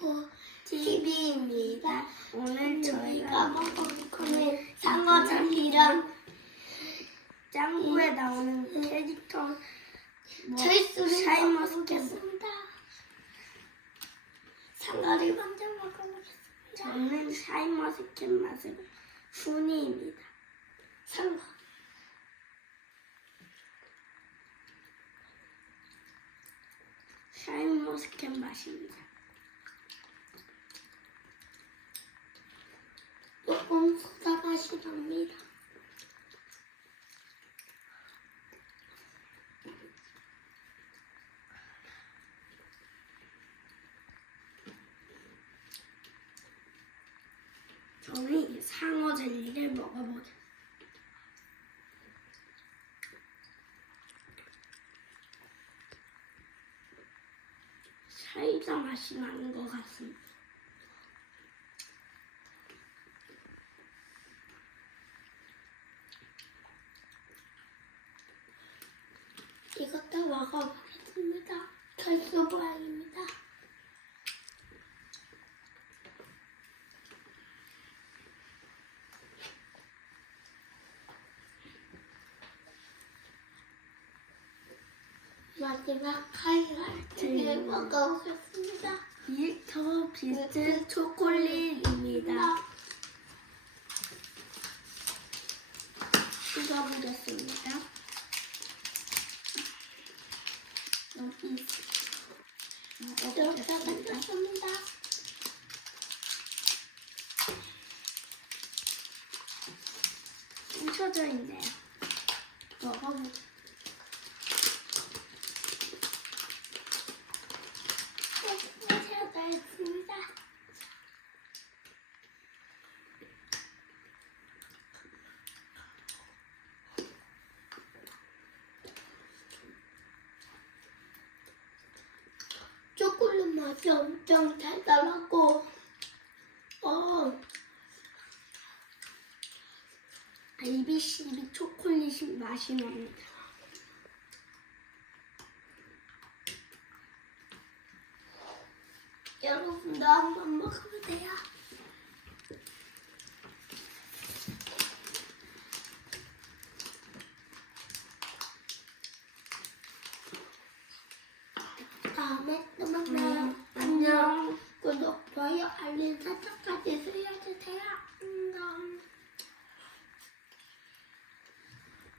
호 TV입니다. 오늘 저희가 먹을 거는 상어장이랑 짱구에 나오는 캐릭터 뭐, 저희 샤인머스켓 상어를 먼저 먹어보겠습니다. 저는 샤인머스켓 맛으로 순이입니다. 상어. 샤인머스켓 맛입니다. 조금 소다 맛이 납니다. 저는 이 상어 젤리를 먹어보겠습니다. 사이다 맛이 나는 것 같습니다. 이것도 먹어보겠습니다. 결수부아입니다. 마지막 하이라이트를 먹어보겠습니다. 밀터 비스트 초콜릿입니다. 씻어보겠습니다. 여기 이렇게. 만들었습니다. 뭉쳐져 있네요. 먹어보겠습 니다. 제가 다 했습니다. 초콜릿 맛이 엄청 달달하고 어 IBC 초콜릿이 맛이 납니다. 여러분도 한번 먹어보세요. 다음에 또 만나요. 안녕. 구독, 좋아요, 알림 설정까지 해주세요.